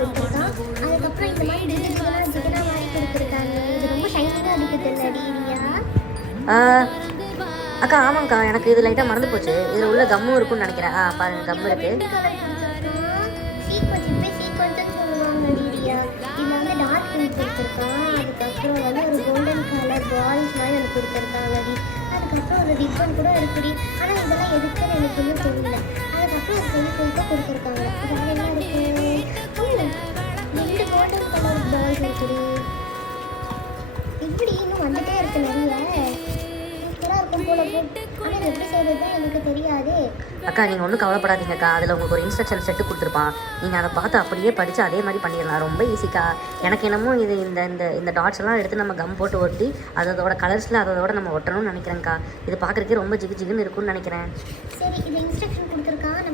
கொடுத்துருக்கான். அதுக்கப்புறம் இந்த மாதிரி ஜிகனா மாதிரி கொடுத்துருக்காங்க. இது ரொம்ப ஷைனிங்காக இருக்குது இல்லடியா? அக்கா ஆமாங்க்கா, எனக்கு இது லைட்டாக மறந்து போச்சு. இதில் உள்ள கம்மும் இருக்குன்னு நினைக்கிறேன். பாருங்க கம் இருக்குது. சீக்வன்ஸ்ன்னு சொல்லுவாங்க டிடியா. இதில் வந்து டார்க் பிங்க் கொடுத்துருக்கான். அதுக்கப்புறம் வந்து ஒரு கோல்டன் கலர் பால்ஸ் மாதிரி எனக்கு கொடுத்துருக்காங்க டி. அதுக்கப்புறம் ஒரு ரிப்பன் கூட இருக்குடி. ஆனால் இதெல்லாம் எதுக்குன்னு எனக்கு இன்னும் தெரியல. அதுக்கப்புறம் ஒரு ஃபெவிக்விக்கும் கொடுத்துருக்காங்க. வேறு என்ன இருக்குது? 2 கோல்டன் கலர் பால்ஸ் இருக்குடி. இப்படி இன்னும் வந்துட்டே இருக்கு நிறைய. சூப்பராக இருக்கும் போல போட்டு. ஆனால் எப்படி செய்கிறது தான் எனக்கு தெரியாது. அக்கா நீங்கள் ஒன்றும் கவலைப்படாதீங்கக்கா. அதில் உங்களுக்கு ஒரு இன்ஸ்ட்ரக்ஷன் செட்டு கொடுத்துருப்பான். நீங்கள் அதை பார்த்து அப்படியே படித்து அதே மாதிரி பண்ணிடலாம். ரொம்ப ஈஸிக்கா. எனக்கு என்னமோ இது இந்த இந்த இந்த டாட்ஸ் எல்லாம் எடுத்து நம்ம கம் போட்டு ஒட்டி அதோட கலர்ஸில் அதோட நம்ம ஒட்டணும்னு நினைக்கிறேங்க்கா. இது பார்க்குறக்கே ரொம்ப ஜிகு ஜிகுன்னு இருக்கும்னு நினைக்கிறேன். சரி, இது இன்ஸ்ட்ரக்ஷன் கொடுத்துருக்கான். நம்ம